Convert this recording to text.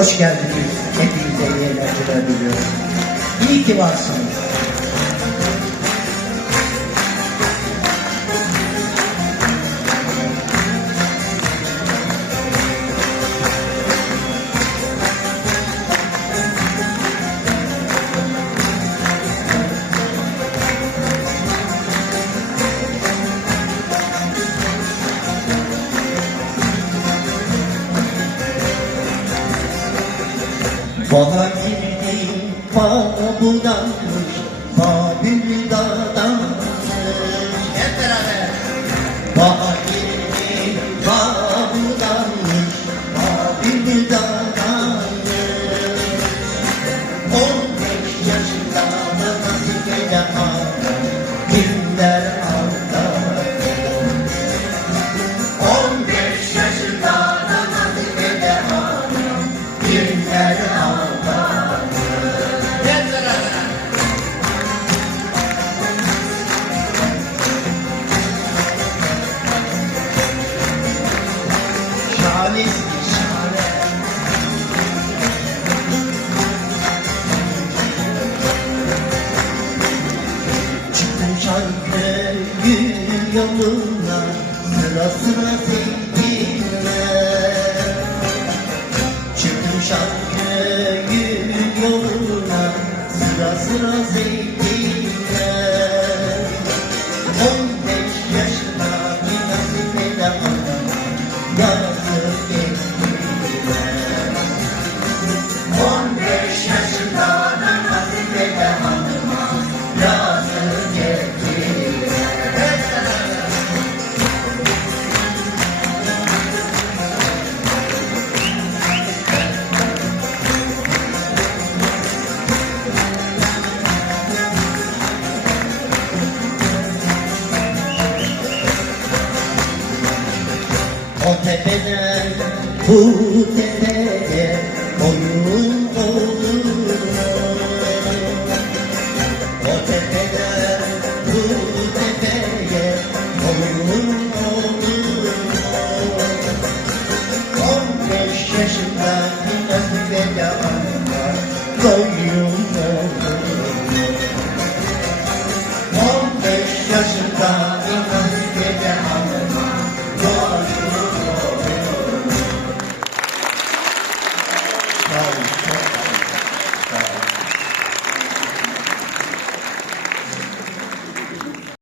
Hoş geldiniz. Hepinize iyi eğlenceler diliyorum. İyi ki varsınız. Bana girdiğin bana budanmış Babil dadanmış Hep beraber. Bana girdiğin bana budanmış Babil dadanmış On beş yaşında nasip ede ağlar Kimler yoluna Sıra sıra zeytinler Çıktım Şarköy'ün yoluna Sıra sıra zeytinler tepeden bu tepeye onun oğluna O tepeden bu tepeye onun oğluna On beş yaşında inat ve yalanla koyunla On beş yaşında inat ve yalanla koyunla